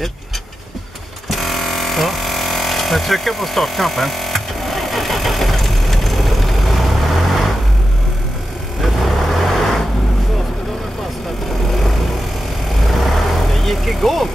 Ja, jag trycker på startknappen. Det gick igång.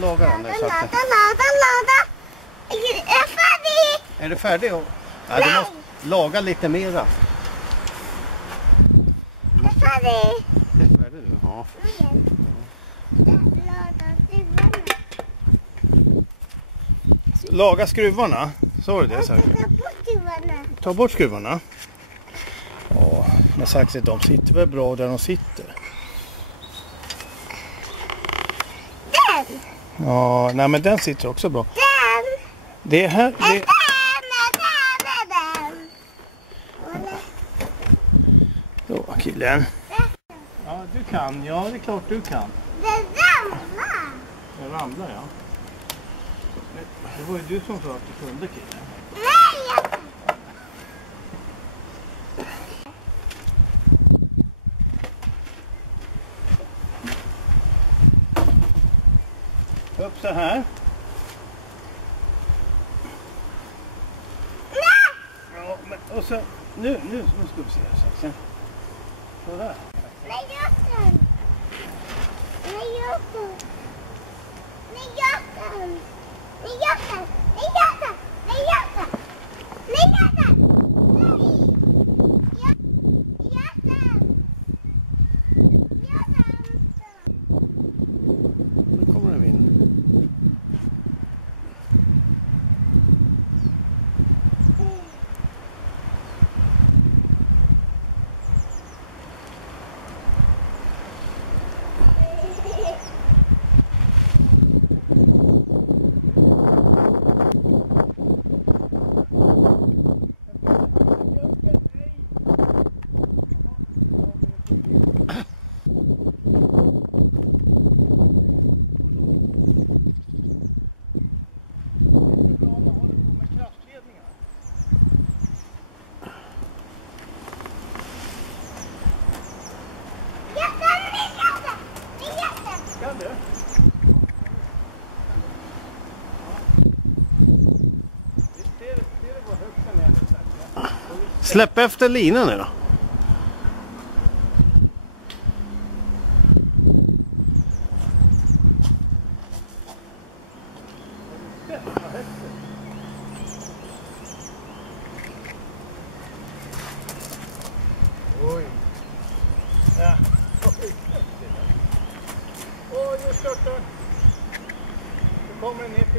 Laga den där sakta. Jag är färdig. Är du färdig? Ja, du måste laga lite mera. Jag är färdig. Är färdig nu? Ja. Laga skruvarna. Så är det så. Ta bort skruvarna. Ja, jag sagt att de sitter väl bra där de sitter. Ja, nej men den sitter också bra. Den. Det är här. Det... Då killen. Ja, du kan. Ja, det är klart du kan. Den ramlar. Den ramlar, ja. Det var ju du som sa att du kunde, killen. Nej, Upp så här. Ja, men, och så nu ska vi se så sen. Så där. Nej, Jakob. Nej, Jakob. Nej, Jakob. Nej, Jakob. Nej, Jakob. Nej, Jakob. Nej, Jakob. Kommer den in. Släpp efter linan nu då. Oj. Ja. Oj, nu kommer den ner till